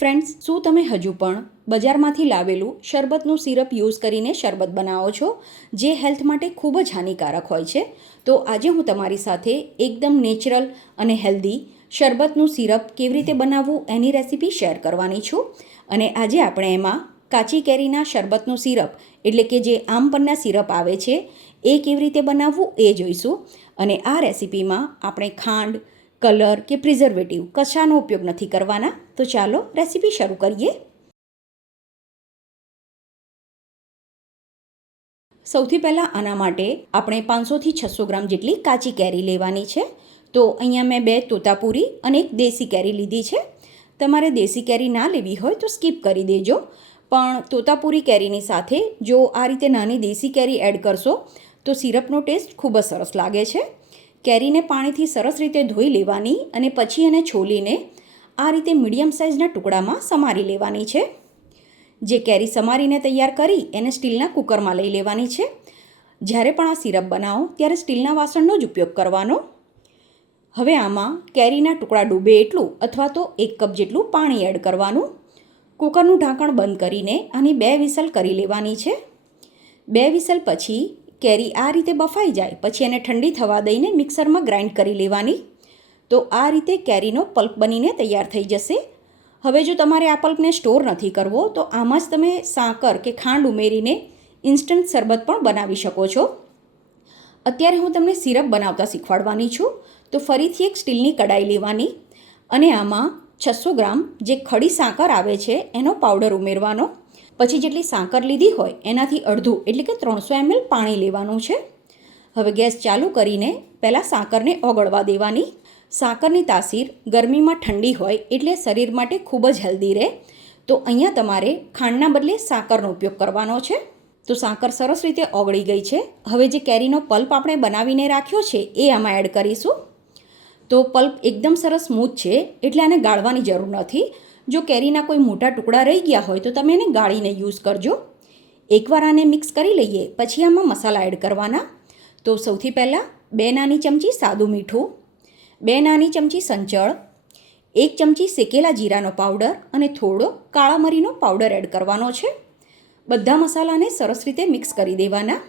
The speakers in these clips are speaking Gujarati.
ફ્રેન્ડ્સ, શું તમે હજુ પણ બજારમાંથી લાવેલું શરબતનું સિરપ યુઝ કરીને શરબત બનાવો છો, જે હેલ્થ માટે ખૂબ જ હાનિકારક હોય છે? તો આજે હું તમારી સાથે એકદમ નેચરલ અને હેલ્ધી શરબતનું સિરપ કેવી રીતે બનાવવું એની રેસીપી શેર કરવાની છું. અને આજે આપણે એમાં કાચી કેરીના શરબતનું સિરપ એટલે કે જે આમ પન્ના સિરપ આવે છે એ કેવી રીતે બનાવવું એ જોઈશું. અને આ રેસીપીમાં આપણે ખાંડ, કલર કે પ્રિઝર્વેટિવ કશાનો ઉપયોગ નથી કરવાના. તો ચાલો રેસીપી શરૂ કરીએ. સૌથી પહેલાં આના માટે આપણે 500થી 600 ગ્રામ જેટલી કાચી કેરી લેવાની છે. તો અહીંયા મેં 2 તોતાપુરી અને 1 દેશી કેરી લીધી છે. તમારે દેશી કેરી ના લેવી હોય તો સ્કીપ કરી દેજો. પણ તોતાપુરી કેરીની સાથે જો આ રીતે નાની દેશી કેરી એડ કરશો તો સિરપનો ટેસ્ટ ખૂબ જ સરસ લાગે છે. કેરીને પાણીથી સરસ રીતે ધોઈ લેવાની અને પછી એને છોલીને આ રીતે મીડિયમ સાઇઝના ટુકડામાં સમારી લેવાની છે. જે કેરી સમારીને તૈયાર કરી એને સ્ટીલના કુકરમાં લઈ લેવાની છે. જ્યારે પણ આ સિરપ બનાવો ત્યારે સ્ટીલના વાસણનો જ ઉપયોગ કરવાનો. હવે આમાં કેરીના ટુકડા ડૂબે એટલું અથવા તો 1 કપ જેટલું પાણી એડ કરવાનું. કુકરનું ઢાંકણ બંધ કરીને આની 2 વિસલ કરી લેવાની છે. 2 વિસલ પછી કેરી આ રીતે બફાઈ જાય પછી એને ઠંડી થવા દઈને મિક્સરમાં ગ્રાઇન્ડ કરી લેવાની. તો આ રીતે કેરીનો પલ્પ બનીને તૈયાર થઈ જશે. હવે જો તમારે આ પલ્પને સ્ટોર નથી કરવો તો આમાં જ તમે સાકર કે ખાંડ ઉમેરીને ઇન્સ્ટન્ટ શરબત પણ બનાવી શકો છો. અત્યારે હું તમને સિરપ બનાવતા શીખવાડવાની છું. તો ફરીથી એક સ્ટીલની કડાઈ લેવાની અને આમાં 600 ગ્રામ જે ખડી સાકર આવે છે એનો પાવડર ઉમેરવાનો. પછી જેટલી સાકર લીધી હોય એનાથી અડધું એટલે કે 300 ml પાણી લેવાનું છે. હવે ગેસ ચાલુ કરીને પહેલાં સાકરને ઓગળવા દેવાની. સાકરની તાસીર ગરમીમાં ઠંડી હોય એટલે શરીર માટે ખૂબ જ હેલ્ધી રહે. તો અહીંયા તમારે ખાંડના બદલે સાકરનો ઉપયોગ કરવાનો છે. તો સાકર સરસ રીતે ઓગળી ગઈ છે. હવે જે કેરીનો પલ્પ આપણે બનાવીને રાખ્યો છે એ આમાં એડ કરીશું. તો પલ્પ એકદમ સરસ સ્મૂથ છે એટલે આને ગાળવાની જરૂર નથી. જો કેરીના કોઈ મોટા ટુકડા રહી ગયા હોય તો તમે એને ગાળીને યુઝ કરજો. એકવાર આને મિક્સ કરી લઈએ પછી આમાં મસાલા એડ કરવાના. તો સૌથી પહેલાં 2 નાની ચમચી સાદું મીઠું, 2 નાની ચમચી સંચળ, 1 ચમચી શેકેલા જીરાનો પાવડર અને થોડો કાળા મરીનો પાવડર એડ કરવાનો છે. બધા મસાલાને સરસ રીતે મિક્સ કરી દેવાના.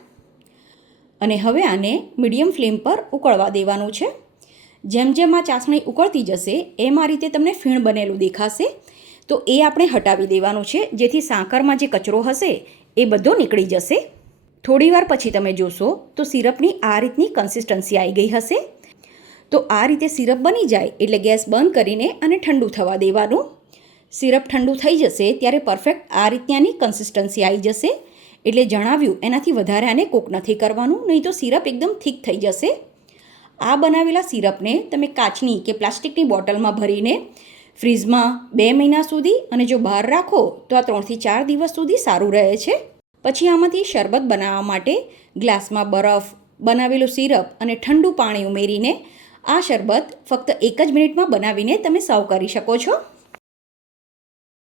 અને હવે આને મીડિયમ ફ્લેમ પર ઉકળવા દેવાનું છે. જેમ જેમ આ ચાસણી ઉકળતી જશે એમ આ રીતે તમને ફીણ બનેલું દેખાશે. તો એ આપણે હટાવી દેવાનું છે જેથી સાકરમાં જે કચરો હશે એ બધો નીકળી જશે. થોડીવાર પછી તમે જોશો તો સિરપની આ રીતની કન્સિસ્ટન્સી આવી ગઈ હશે. તો આ રીતે સિરપ બની જાય એટલે ગેસ બંધ કરીને આને ઠંડુ થવા દેવાનું. સિરપ ઠંડુ થઈ જશે ત્યારે પરફેક્ટ આ રીતની કન્સિસ્ટન્સી આવી જશે. એટલે જણાવ્યું એનાથી વધારે આને કૂક નથી કરવાનું, નહીં તો સિરપ એકદમ થીક થઈ જશે. આ બનાવેલા સિરપને તમે કાચની કે પ્લાસ્ટિકની બોટલમાં ભરીને ફ્રીઝમાં 2 મહિના સુધી અને જો બહાર રાખો તો આ 3 થી 4 દિવસ સુધી સારું રહે છે. પછી આમાંથી શરબત બનાવવા માટે ગ્લાસમાં બરફ, બનાવેલું સિરપ અને ઠંડુ પાણી ઉમેરીને આ શરબત ફક્ત 1 જ મિનિટમાં બનાવીને તમે સર્વ કરી શકો છો.